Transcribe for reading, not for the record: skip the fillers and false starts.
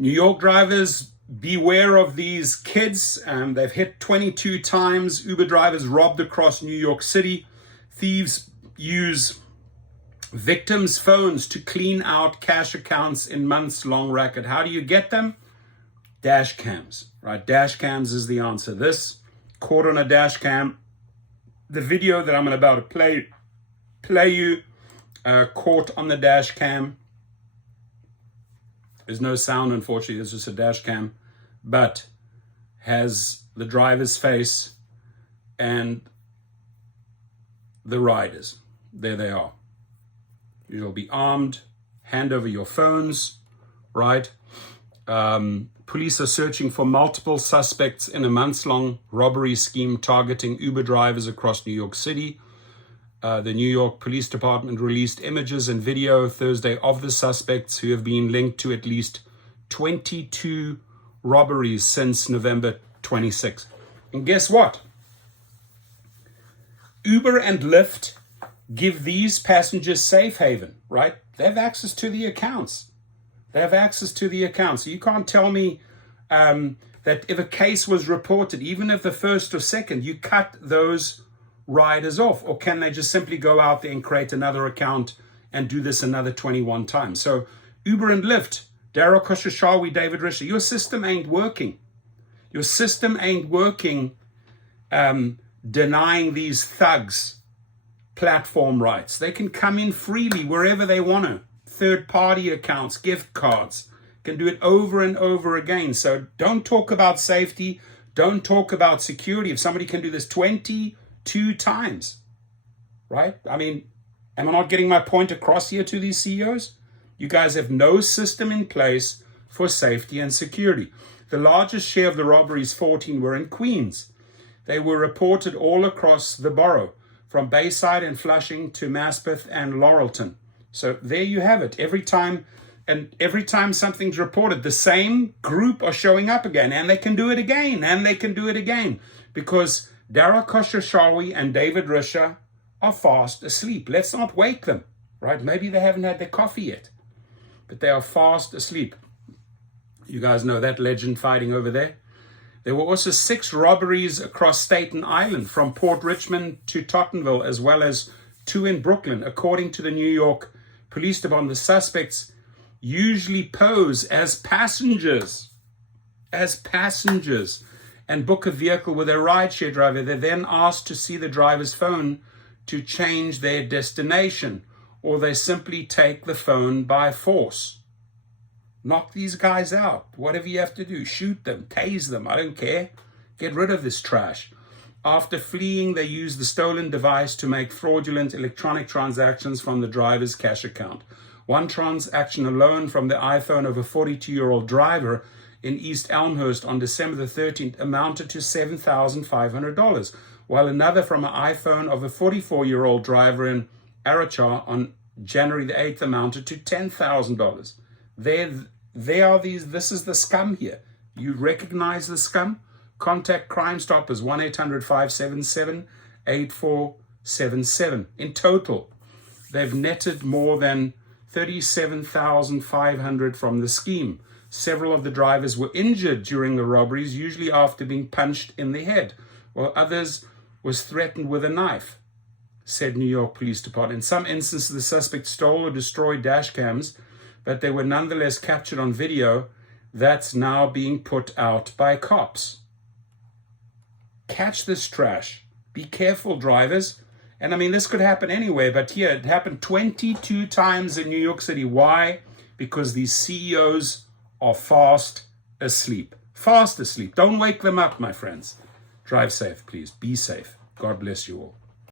New York drivers, beware of these kids. They've hit 22 times. Uber drivers robbed across New York City. Thieves use victims' phones to clean out cash accounts in months-long racket. How do you get them? Dash cams, right? Dash cams is the answer. This caught on a dash cam. The video that I'm about to play you caught on the dash cam. There's no sound, unfortunately. It's just a dash cam, but has the driver's face and the riders. There they are. You'll be armed, hand over your phones, right? Police are searching for multiple suspects in a months-long robbery scheme targeting Uber drivers across New York City. The New York Police Department released images and video Thursday of the suspects who have been linked to at least 22 robberies since November 26. And guess what? Uber and Lyft give these passengers safe haven, right? They have access to the accounts. They have access to the accounts. So you can't tell me that if a case was reported, even if the first or second, you cut those riders off. Or can they just simply go out there and create another account and do this another 21 times? So Uber and Lyft, Daryl Khosrowshahi, David Risher, your system ain't working. Your system ain't working denying these thugs platform rights. They can come in freely wherever they want to. Third-party accounts, gift cards, can do it over and over again. So don't talk about safety. Don't talk about security. If somebody can do this 22 times, right? I mean, am I not getting my point across here to these CEOs? You guys have no system in place for safety and security. The largest share of the robberies, 14, were in Queens. They were reported all across the borough, from Bayside and Flushing to Maspeth and Laurelton. So there you have it. Every time something's reported, the same group are showing up again, and they can do it again, and they can do it again, because Daryl Khosrowshahi and David Risher are fast asleep. Let's not wake them, right? Maybe they haven't had their coffee yet, but they are fast asleep. You guys know that legend fighting over there. There were also 6 robberies across Staten Island, from Port Richmond to Tottenville, as well as 2 in Brooklyn. According to the New York Police Department, the suspects usually pose as passengers, and book a vehicle with a rideshare driver. They're then asked to see the driver's phone to change their destination, or they simply take the phone by force. Knock these guys out. Whatever you have to do, shoot them, tase them, I don't care. Get rid of this trash. After fleeing, they use the stolen device to make fraudulent electronic transactions from the driver's cash account. One transaction alone from the iPhone of a 42-year-old driver in East Elmhurst on December the 13th amounted to $7,500, while another from an iPhone of a 44-year-old driver in Arachar on January the 8th amounted to $10,000. This is the scum here. You recognize the scum? Contact Crime Stoppers, 1-800-577-8477. In total, they've netted more than $37,500 from the scheme. Several of the drivers were injured during the robberies, usually after being punched in the head, while others was threatened with a knife, said New York Police Department. In some instances, the suspect stole or destroyed dash cams, but they were nonetheless captured on video that's now being put out by cops. Catch this trash. Be careful, drivers. And I mean, this could happen anywhere, but here it happened 22 times in New York City. Why? Because these CEOs are fast asleep. Fast asleep. Don't wake them up, my friends. Drive safe, please. Be safe. God bless you all.